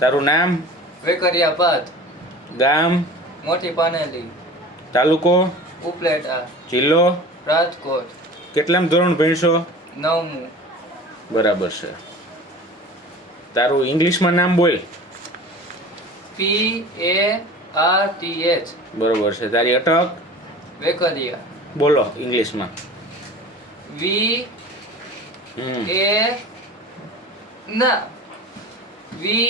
તારું નામ, વેકરિયા પાથ, ગામ, મોટી પાનેલી, તાલુકો, ઉપલેટા, જિલ્લો, રાજકોટ, કેટલામ ધોરણ ભણશો? 9મું. બરાબર છે. તારું ઇંગ્લિશમાં નામ બોલ. PARTH, બરોબર છે. તારી અટક વેકરિયા, બોલો ઇંગ્લિશમાં. VA ના VE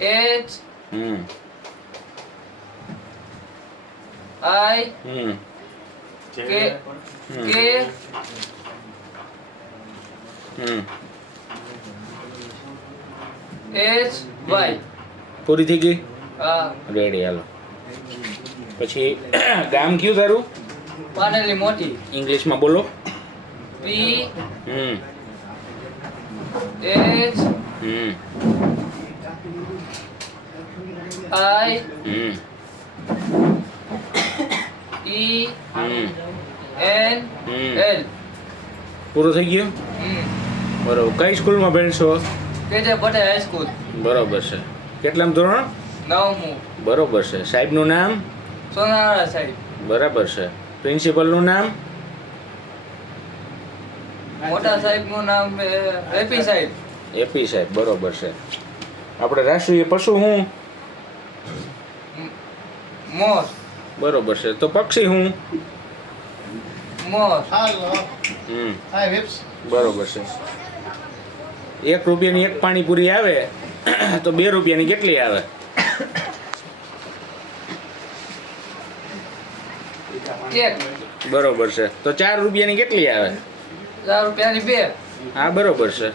H hmm I hmm K hmm K hmm H Y. પૂરી થઈ ગઈ? હા, રેડી, હાલો. પછી ગામ કયું તારું? પાનેલી મોટી. ઇંગ્લિશમાં બોલો. P hmm H hmm I hmm E hmm N L. પૂરું થઈ ગયું? બરોબર. કઈ સ્કૂલમાં ભણશો? KJ પટેલ હાઈસ્કૂલ, બરોબર છે. કેટલામ ધોરણ? 9મું. બરોબર છે. સાહેબનું નામ? સોનાવાળા સાહેબ. બરાબર છે. પ્રિન્સિપલનું નામ? મોટા સાહેબનું નામ એપી સાહેબ. એપી સાહેબ. બરોબર છે. આપણે રાષ્ટ્રીય પશુ શું? મોર. બરોબર છે. તો પક્ષી શું? મોર. હમ બરોબર છે. 1 રૂપિયાની એક પાણીપુરી આવે તો 2 રૂપિયાની કેટલી આવે? એક. બરોબર છે. તો 4 રૂપિયાની કેટલી આવે? 4 રૂપિયાની 2. હા, બરોબર છે.